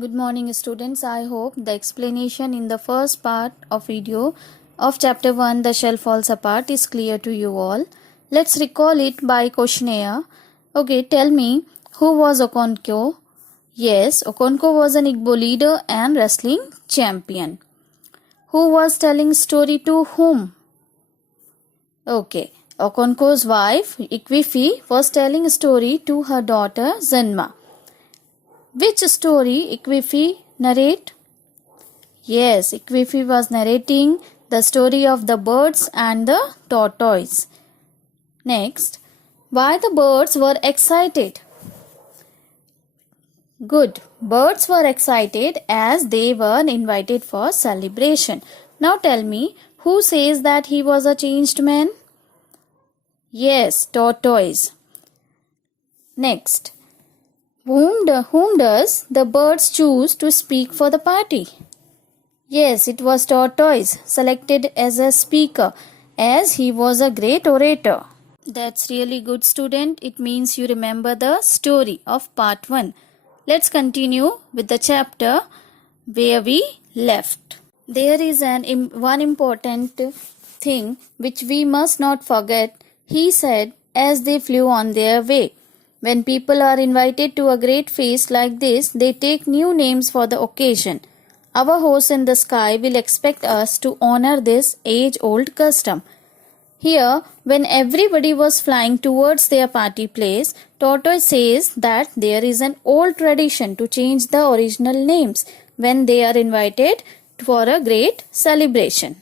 Good morning students. I hope the explanation in the first part of video of chapter 1 the shell falls apart is clear to you all. Let's recall it by questionnaire. Okay, tell me, who was Okonkwo? Yes, Okonkwo was an Igbo leader and wrestling champion. Who was telling story to whom? Okay, Okonkwo's wife Ikwifi was telling a story to her daughter Zenma. Which story Ikwifi narrate? Yes, Ikwifi was narrating the story of the birds and the tortoise. Next, why the birds were excited? Good. Birds were excited as they were invited for celebration. Now tell me, who says that he was a changed man? Yes, tortoise. Next, whom does the birds choose to speak for the party? Yes, it was tortoise selected as a speaker as he was a great orator. That's really good, student. It means you remember the story of part 1. Let's continue with the chapter where we left. There is one important thing which we must not forget. He said as they flew on their way. When people are invited to a great feast like this, they take new names for the occasion. Our host in the sky will expect us to honor this age-old custom. Here, when everybody was flying towards their party place, Tortoise says that there is an old tradition to change the original names when they are invited for a great celebration.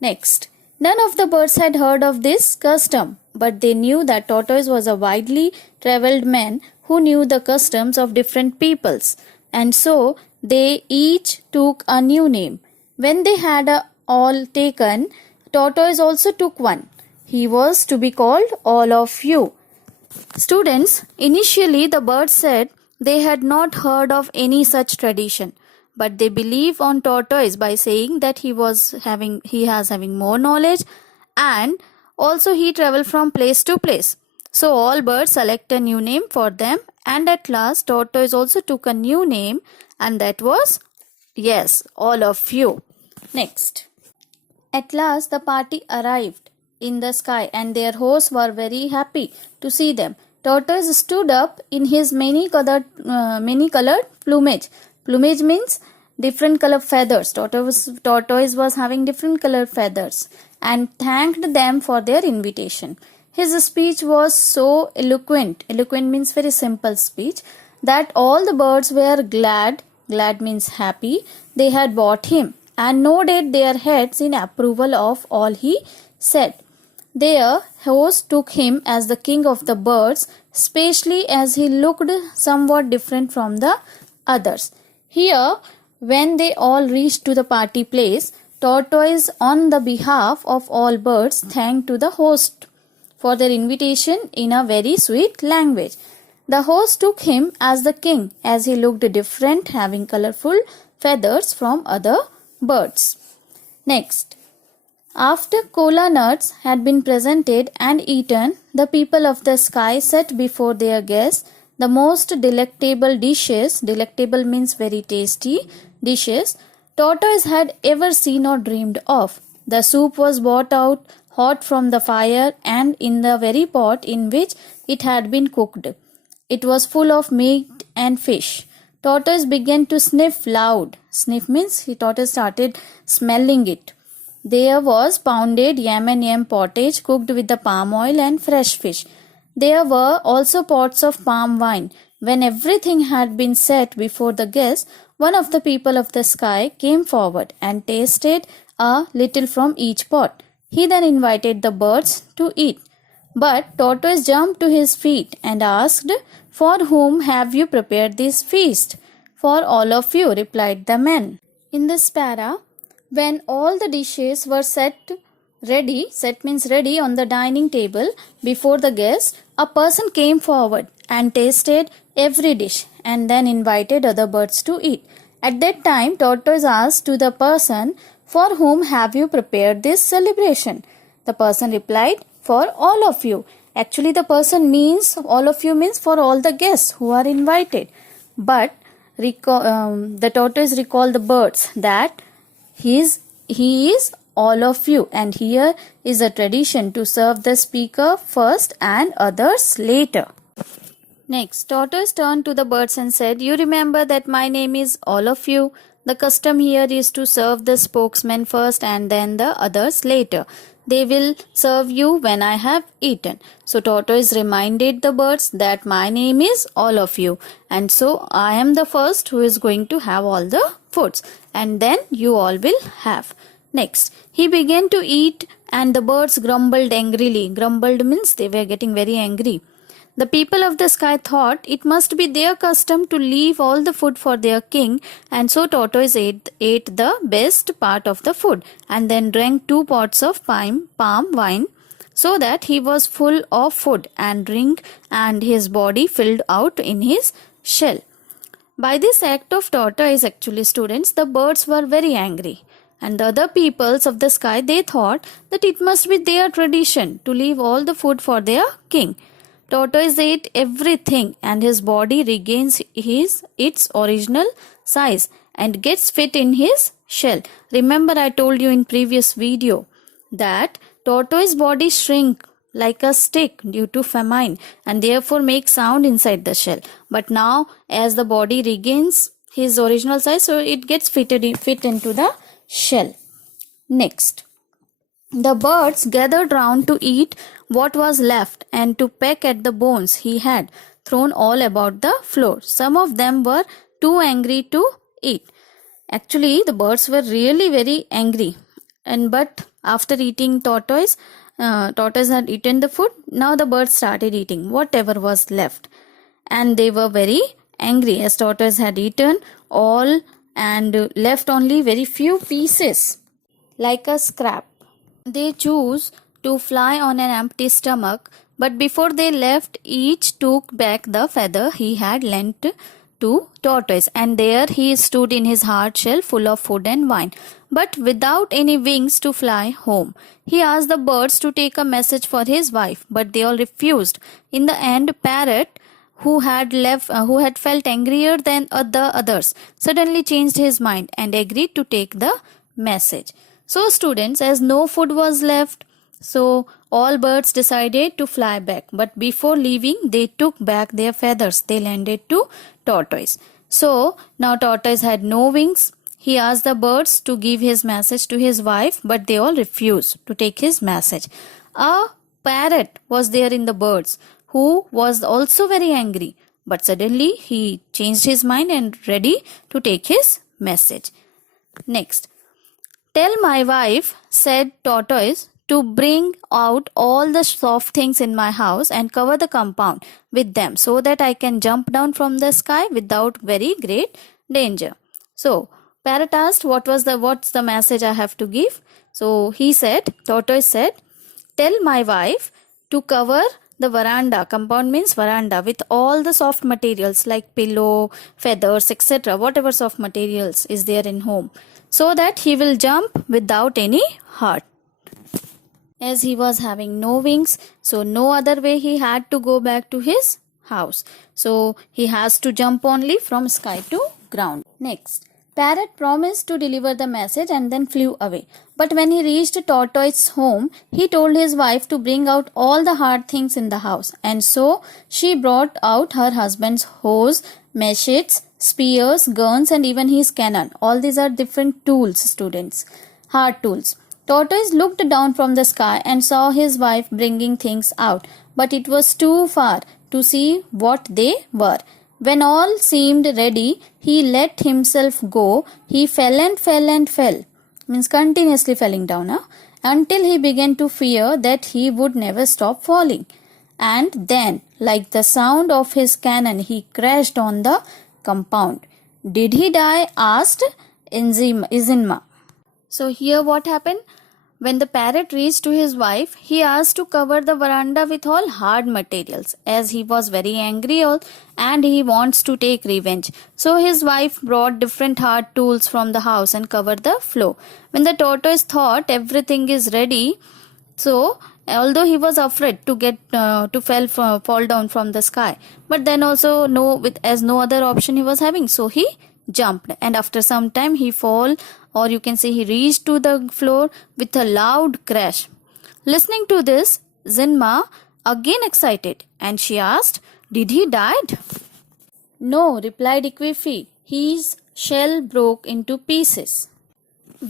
Next, none of the birds had heard of this custom, but they knew that Tortoise was a widely travelled man who knew the customs of different peoples, and so they each took a new name. When they had all taken, Tortoise also took one. He was to be called All of You. Students, initially the birds said they had not heard of any such tradition, but they believe on Tortoise by saying that he has having more knowledge, and also he traveled from place to place. So all birds select a new name for them, and at last Tortoise also took a new name, and that was, yes, All of You. Next. At last the party arrived in the sky and their hosts were very happy to see them. Tortoise stood up in his many-colored plumage. Plumage means different color feathers. Tortoise was having different color feathers and thanked them for their invitation. His speech was so eloquent. Eloquent means very simple speech, that all the birds were glad. Glad means happy. They had bought him and nodded their heads in approval of all he said. Their host took him as the king of the birds, especially as he looked somewhat different from the others. Here, when they all reached to the party place, Tortoise, on the behalf of all birds, thanked to the host for their invitation in a very sweet language. The host took him as the king, as he looked different, having colorful feathers from other birds. Next, after cola nuts had been presented and eaten, the people of the sky set before their guests the most delectable dishes. Delectable means very tasty dishes Tortoise had ever seen or dreamed of. The soup was brought out hot from the fire and in the very pot in which it had been cooked. It was full of meat and fish. Tortoise began to sniff loud. Sniff means Tortoise started smelling it. There was pounded yam and yam pottage cooked with the palm oil and fresh fish. There were also pots of palm wine. When everything had been set before the guests, one of the people of the sky came forward and tasted a little from each pot. He then invited the birds to eat. But Tortoise jumped to his feet and asked, "For whom have you prepared this feast?" "For all of you," replied the man. In this para, when all the dishes were set means ready on the dining table before the guests, a person came forward and tasted every dish and then invited other birds to eat. At that time, Tortoise asked to the person, "For whom have you prepared this celebration?" The person replied, "For all of you." Actually, the person means all of you means for all the guests who are invited. But the tortoise recalled the birds that he is all of you, and here is a tradition to serve the speaker first and others later. Next, tortoise turned to the birds and said, "You remember that my name is all of you. The custom here is to serve the spokesman first and then the others later. They will serve you when I have eaten." So tortoise reminded the birds that my name is all of you, and so I am the first who is going to have all the foods, and then you all will have. Next, he began to eat, and the birds grumbled angrily. Grumbled means they were getting very angry. The people of the sky thought it must be their custom to leave all the food for their king, and so tortoise ate the best part of the food and then drank 2 pots of palm wine, so that he was full of food and drink, and his body filled out in his shell. By this act of tortoise, actually students, the birds were very angry, and the other peoples of the sky, they thought that it must be their tradition to leave all the food for their king. Tortoise ate everything, and his body regains its original size and gets fit in his shell. Remember, I told you in previous video that tortoise body shrink like a stick due to famine and therefore make sound inside the shell. But now, as the body regains his original size, so it gets fit into the shell. Next, the birds gathered round to eat what was left and to peck at the bones he had thrown all about the floor. Some of them were too angry to eat. Actually, the birds were really very angry, but after eating tortoise had eaten the food. Now the birds started eating whatever was left, and they were very angry as tortoise had eaten all and left only very few pieces like a scrap. They chose to fly on an empty stomach, but before they left, each took back the feather he had lent to tortoise, and there he stood in his hard shell full of food and wine, but without any wings to fly home. He asked the birds to take a message for his wife, but they all refused. In the end, Parrot, who had felt angrier than the others, suddenly changed his mind and agreed to take the message. So students, as no food was left, so all birds decided to fly back, but before leaving they took back their feathers they lended to tortoise. So now tortoise had no wings. He asked the birds to give his message to his wife, but they all refused to take his message. A parrot was there in the birds who was also very angry, but suddenly he changed his mind and ready to take his message. Next, "Tell my wife," said tortoise, "to bring out all the soft things in my house and cover the compound with them so that I can jump down from the sky without very great danger." So parrot asked, what's the message I have to give? So tortoise said, "Tell my wife to cover the veranda," compound means veranda, "with all the soft materials like pillow, feathers, etc., whatever soft materials is there in home, so that he will jump without any hurt." As he was having no wings, so no other way he had to go back to his house. So he has to jump only from sky to ground. Next, parrot promised to deliver the message and then flew away. But when he reached tortoise's home, he told his wife to bring out all the hard things in the house. And so she brought out her husband's hose, machetes, spears, guns, and even his cannon. All these are different tools, students, hard tools. Tortoise looked down from the sky and saw his wife bringing things out, but it was too far to see what they were. When all seemed ready, he let himself go. He fell and fell and fell, means continuously falling down, until he began to fear that he would never stop falling. And then, like the sound of his cannon, he crashed on the compound. "Did he die?" asked Izima. So here what happened? When the parrot reached to his wife, he asked to cover the veranda with all hard materials, as he was very angry and he wants to take revenge. So his wife brought different hard tools from the house and covered the floor. When the tortoise thought everything is ready, so although he was afraid to get to fall down from the sky, but then also as no other option he was having, so he jumped, and after some time he fall, or you can say he reached to the floor with a loud crash. Listening to this, Zinma again excited, and she asked, "Did he died?" "No," replied Equifi. "His shell broke into pieces."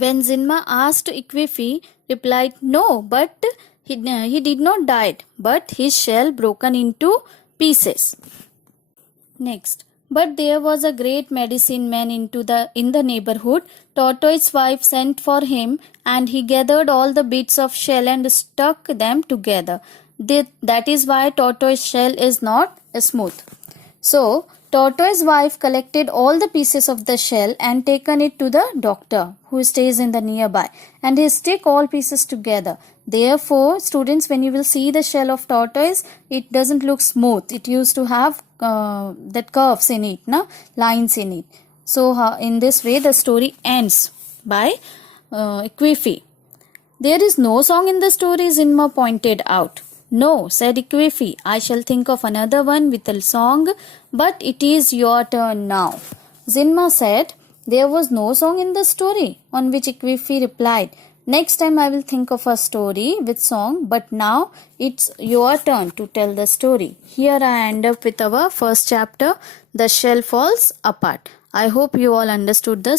When Zinma asked, Equifi replied, "No, but he did not die, but his shell broken into pieces." Next. But there was a great medicine man in the neighborhood. Tortoise's wife sent for him, and he gathered all the bits of shell and stuck them together. That is why tortoise shell is not smooth. So, Tortoise's wife collected all the pieces of the shell and taken it to the doctor who stays in the nearby, and he stick all pieces together. Therefore, students, when you will see the shell of tortoise, it doesn't look smooth. It used to have that curves in it, lines in it. So, in this way, the story ends by Equifi. "There is no song in the story," Zinma pointed out. "No," said Equifi, "I shall think of another one with a song, but it is your turn now." Zinma said, "There was no song in the story," on which Equifi replied, "Next time I will think of a story with song, but now it's your turn to tell the story." Here I end up with our first chapter, The Shell Falls Apart. I hope you all understood the